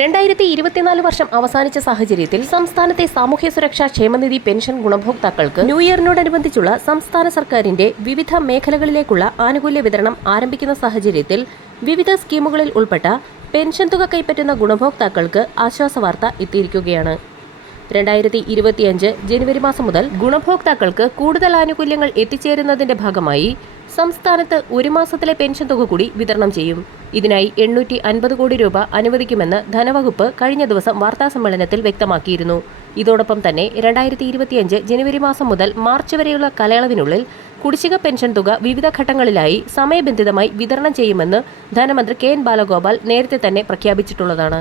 രണ്ടായിരത്തി ഇരുപത്തിനാല് വർഷം അവസാനിച്ച സാഹചര്യത്തിൽ സംസ്ഥാനത്തെ സാമൂഹ്യ സുരക്ഷാ ക്ഷേമനിധി പെൻഷൻ ഗുണഭോക്താക്കൾക്ക് ന്യൂ ഇയറിനോടനുബന്ധിച്ചുള്ള സംസ്ഥാന സർക്കാരിന്റെ വിവിധ മേഖലകളിലേക്കുള്ള ആനുകൂല്യ വിതരണം ആരംഭിക്കുന്ന സാഹചര്യത്തിൽ വിവിധ സ്കീമുകളിൽ ഉൾപ്പെട്ട പെൻഷൻ തുക കൈപ്പറ്റുന്ന ഗുണഭോക്താക്കൾക്ക് ആശ്വാസവാർത്ത എത്തിയിരിക്കുകയാണ്. രണ്ടായിരത്തി ഇരുപത്തിയഞ്ച് ജനുവരി മാസം മുതൽ ഗുണഭോക്താക്കൾക്ക് കൂടുതൽ ആനുകൂല്യങ്ങൾ എത്തിച്ചേരുന്നതിന്റെ ഭാഗമായി സംസ്ഥാനത്ത് ഒരു മാസത്തിലെ പെൻഷൻ തുക കൂടി വിതരണം ചെയ്യും. ഇതിനായി എണ്ണൂറ്റി അൻപത് കോടി രൂപ അനുവദിക്കുമെന്ന് ധനവകുപ്പ് കഴിഞ്ഞ ദിവസം വാർത്താസമ്മേളനത്തിൽ വ്യക്തമാക്കിയിരുന്നു. ഇതോടൊപ്പം തന്നെ രണ്ടായിരത്തി ഇരുപത്തിയഞ്ച് ജനുവരി മാസം മുതൽ മാർച്ച് വരെയുള്ള കാലയളവിനുള്ളിൽ കുടിശ്ശിക പെൻഷൻ തുക വിവിധ ഘട്ടങ്ങളിലായി സമയബന്ധിതമായി വിതരണം ചെയ്യുമെന്ന് ധനമന്ത്രി കെ എൻ ബാലഗോപാൽ നേരത്തെ തന്നെ പ്രഖ്യാപിച്ചിട്ടുള്ളതാണ്.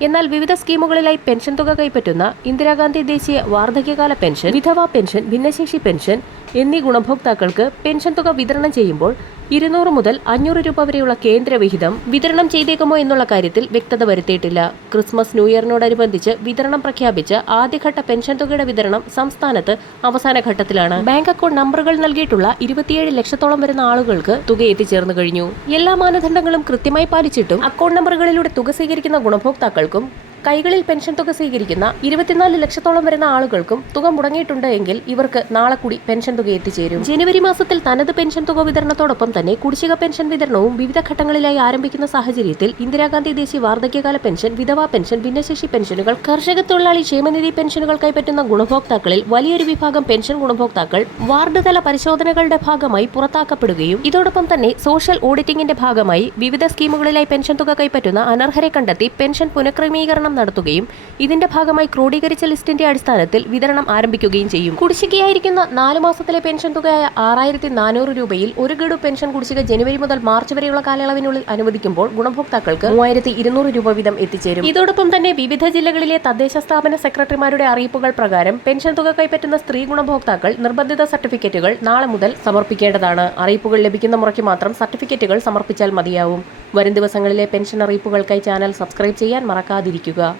എന്നാൽ വിവിധ സ്കീമുകളിലായി പെൻഷൻ തുക കൈപ്പറ്റുന്ന ഇന്ദിരാഗാന്ധി ദേശീയ വാർദ്ധക്യകാല പെൻഷൻ വിധവാ പെൻഷൻ ഭിന്നശേഷി പെൻഷൻ എന്നീ ഗുണഭോക്താക്കൾക്ക് പെൻഷൻ തുക വിതരണം ചെയ്യുമ്പോൾ ഇരുന്നൂറ് മുതൽ അഞ്ഞൂറ് രൂപ വരെയുള്ള കേന്ദ്രവിഹിതം വിതരണം ചെയ്തേക്കുമോ എന്നുള്ള കാര്യത്തിൽ വ്യക്തത വരുത്തിയിട്ടില്ല. ക്രിസ്മസ് ന്യൂ ഇയറിനോടനുബന്ധിച്ച് വിതരണം പ്രഖ്യാപിച്ച ആദ്യഘട്ട പെൻഷൻ തുകയുടെ വിതരണം സംസ്ഥാനത്ത് അവസാന ഘട്ടത്തിലാണ്. ബാങ്ക് അക്കൗണ്ട് നമ്പറുകൾ നൽകിയിട്ടുള്ള ഇരുപത്തിയേഴ് ലക്ഷത്തോളം വരുന്ന ആളുകൾക്ക് തുക എത്തിച്ചേർന്നു കഴിഞ്ഞു. എല്ലാ മാനദണ്ഡങ്ങളും കൃത്യമായി പാലിച്ചിട്ടും അക്കൗണ്ട് നമ്പറുകളിലൂടെ തുക സ്വീകരിക്കുന്ന ഗുണഭോക്താക്കൾക്കും കൈകളിൽ പെൻഷൻ തുക സ്വീകരിക്കുന്ന ഇരുപത്തിനാല് ലക്ഷത്തോളം വരുന്ന ആളുകൾക്കും തുക മുടങ്ങിയിട്ടുണ്ട് എങ്കിൽ ഇവർക്ക് നാളെ കൂടി പെൻഷൻ തുക എത്തിച്ചേരും. ജനുവരി മാസത്തിൽ തനത് പെൻഷൻ തുക വിതരണത്തോടൊപ്പം തന്നെ കുടിശ്ശിക പെൻഷൻ വിതരണവും വിവിധ ഘട്ടങ്ങളിലായി ആരംഭിക്കുന്ന സാഹചര്യത്തിൽ ഇന്ദിരാഗാന്ധി ദേശീയ വാർദ്ധക്യകാല പെൻഷൻ വിധവാ പെൻഷൻ ഭിന്നശേഷി പെൻഷനുകൾ കർഷക തൊഴിലാളി ക്ഷേമനിധി പെൻഷനുകൾ കൈപ്പറ്റുന്ന ഗുണഭോക്താക്കളിൽ വലിയൊരു വിഭാഗം പെൻഷൻ ഗുണഭോക്താക്കൾ വാർഡ് തല പരിശോധനകളുടെ ഭാഗമായി പുറത്താക്കപ്പെടുകയും ഇതോടൊപ്പം തന്നെ സോഷ്യൽ ഓഡിറ്റിംഗിന്റെ ഭാഗമായി വിവിധ സ്കീമുകളിലായി പെൻഷൻ തുക കൈപ്പറ്റുന്ന അനർഹരെ കണ്ടെത്തി പെൻഷൻ പുനഃക്രമീകരണം നടത്തുകയും ഇതിന്റെ ഭാഗമായി ക്രോഡീകരിച്ച ലിസ്റ്റിന്റെ അടിസ്ഥാനത്തിൽ വിതരണം ആരംഭിക്കുകയും ചെയ്യും. കുടിശ്ശികയായിരിക്കുന്ന നാല് മാസത്തിലെ പെൻഷൻ തുകയായ ആറായിരത്തി നാനൂറ് രൂപയിൽ ഒരു ഗഡു പെൻഷൻ കുടിശ്ശിക ജനുവരി മുതൽ മാർച്ച് വരെയുള്ള കാലയളവിനുള്ളിൽ അനുവദിക്കുമ്പോൾ ഗുണഭോക്താക്കൾക്ക് മൂവായിരത്തി ഇരുന്നൂറ് രൂപ വീതം എത്തിച്ചേരും. ഇതോടൊപ്പം തന്നെ വിവിധ ജില്ലകളിലെ തദ്ദേശ സ്ഥാപന സെക്രട്ടറിമാരുടെ അറിയിപ്പുകൾ പ്രകാരം പെൻഷൻ തുക കൈപ്പറ്റുന്ന സ്ത്രീ ഗുണഭോക്താക്കൾ നിർബന്ധിത സർട്ടിഫിക്കറ്റുകൾ നാളെ മുതൽ സമർപ്പിക്കേണ്ടതാണ്. അറിയിപ്പുകൾ ലഭിക്കുന്ന മുറയ്ക്ക് മാത്രം സർട്ടിഫിക്കറ്റുകൾ സമർപ്പിച്ചാൽ മതിയാവും. വരും ദിവസങ്ങളിലെ പെൻഷൻ അറിയിപ്പുകൾക്കായി ചാനൽ സബ്സ്ക്രൈബ് ചെയ്യാൻ മറക്കാതിരിക്കുക.